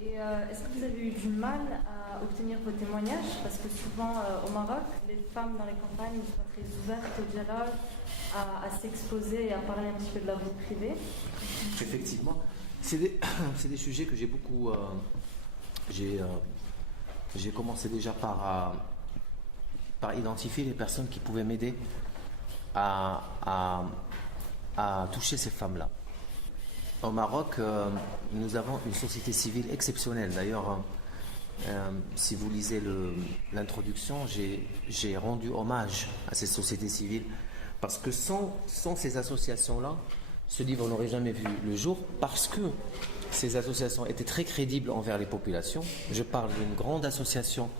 Et est-ce que vous avez eu du mal à obtenir vos témoignages? Parce que souvent au Maroc, les femmes dans les campagnes ne sont pas très ouvertes au dialogue, à s'exposer et à parler un petit peu de leur vie privée. Effectivement, c'est des, c'est des sujets que j'ai beaucoup... j'ai commencé déjà par identifier les personnes qui pouvaient m'aider à, à- à toucher ces femmes-là. Au Maroc, nous avons une société civile exceptionnelle. D'ailleurs, si vous lisez l'introduction, j'ai rendu hommage à cette société civile parce que sans ces associations-là, ce livre n'aurait jamais vu le jour parce que ces associations étaient très crédibles envers les populations. Je parle d'une grande association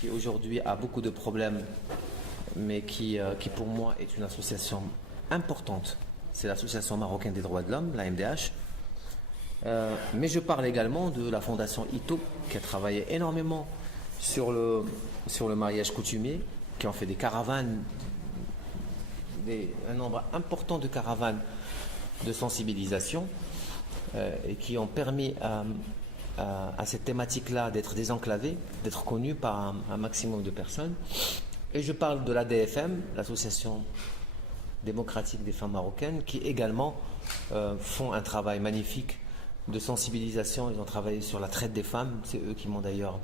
qui aujourd'hui a beaucoup de problèmes, mais qui pour moi est une association importante. C'est l'Association marocaine des droits de l'homme, la MDH. Mais je parle également de la fondation ITO, qui a travaillé énormément sur le mariage coutumier, qui ont fait des caravanes, un nombre important de caravanes de sensibilisation, et qui ont permis à cette thématique-là d'être désenclavée, d'être connue par un maximum de personnes. Et je parle de l'ADFM, l'Association démocratique des femmes marocaines, qui également font un travail magnifique de sensibilisation. Ils ont travaillé sur la traite des femmes, c'est eux qui m'ont d'ailleurs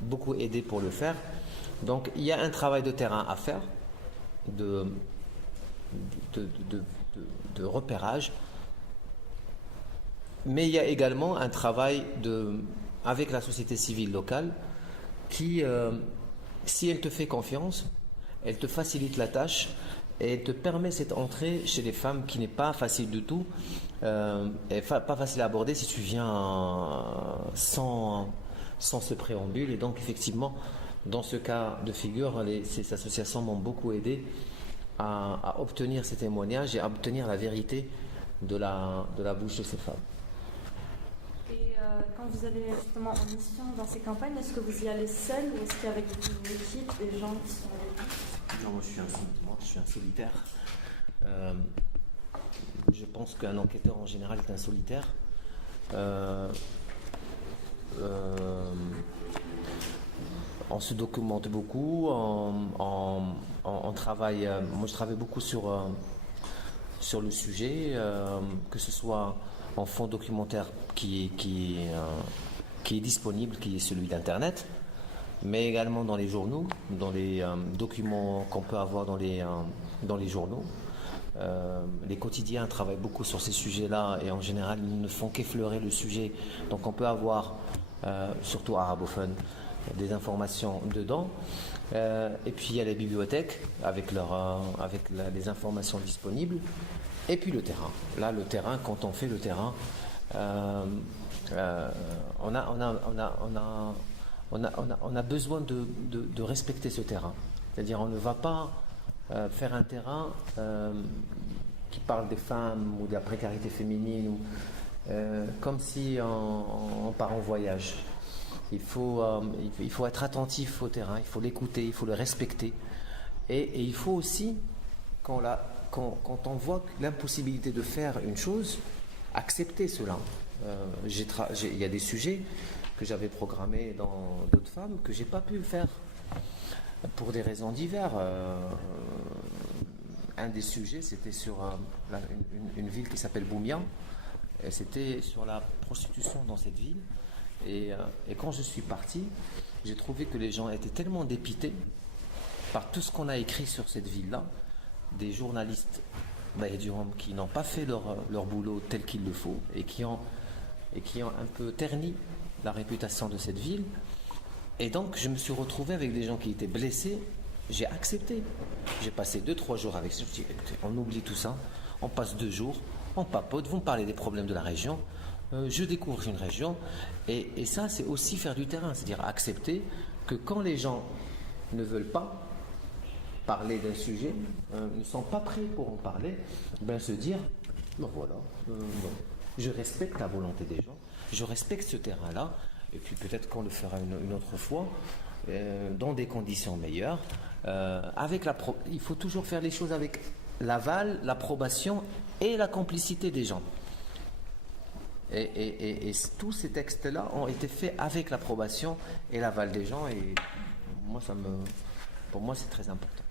beaucoup aidé pour le faire. Donc il y a un travail de terrain à faire, de, de repérage, mais il y a également un travail avec la société civile locale qui, si elle te fait confiance, elle te facilite la tâche et elle te permet cette entrée chez les femmes qui n'est pas facile du tout, et pas facile à aborder si tu viens sans ce préambule. Et donc effectivement, dans ce cas de figure, ces associations m'ont beaucoup aidé à obtenir ces témoignages et à obtenir la vérité de la bouche de ces femmes. Et quand vous allez justement en mission dans ces campagnes, est-ce que vous y allez seul ou est-ce qu'il y a avec une équipe, des gens qui sont avec vous? Non, moi je suis un solitaire. Je pense qu'un enquêteur en général est un solitaire. On se documente beaucoup, on travaille. Moi je travaille beaucoup sur le sujet, que ce soit en fond documentaire qui est disponible, qui est celui d'Internet, mais également dans les journaux, dans les documents qu'on peut avoir dans les journaux. Les quotidiens travaillent beaucoup sur ces sujets-là et en général ils ne font qu'effleurer le sujet. Donc on peut avoir, surtout arabophones, des informations dedans. Et puis il y a les bibliothèques avec les informations disponibles. Et puis le terrain. Là, le terrain, quand on fait le terrain, on a besoin de respecter ce terrain. C'est-à-dire, on ne va pas faire un terrain qui parle des femmes ou de la précarité féminine, comme si on part en voyage. Il faut être attentif au terrain, il faut l'écouter, il faut le respecter. Et il faut aussi, quand on voit l'impossibilité de faire une chose, accepter cela. Il y a des sujets que j'avais programmés dans d'autres femmes que j'ai pas pu faire pour des raisons diverses. Un des sujets, c'était sur une ville qui s'appelle Boumia. Et c'était sur la prostitution dans cette ville. Et quand je suis parti, j'ai trouvé que les gens étaient tellement dépités par tout ce qu'on a écrit sur cette ville-là, des journalistes qui n'ont pas fait leur boulot tel qu'il le faut et qui ont un peu terni la réputation de cette ville. Et donc je me suis retrouvé avec des gens qui étaient blessés. J'ai accepté. J'ai passé 2-3 jours avec eux. Je me suis dit, écoutez, on oublie tout ça, on passe 2 jours, on papote, vous me parlez des problèmes de la région, je découvre une région. Et ça, c'est aussi faire du terrain, c'est-à-dire accepter que quand les gens ne veulent pas parler d'un sujet, ne sont pas prêts pour en parler, se dire, ben voilà, je respecte la volonté des gens, je respecte ce terrain-là, et puis peut-être qu'on le fera une autre fois, dans des conditions meilleures. Il faut toujours faire les choses avec l'aval, l'approbation et la complicité des gens. Et tous ces textes-là ont été faits avec l'approbation et l'aval des gens. Et moi, pour moi, c'est très important.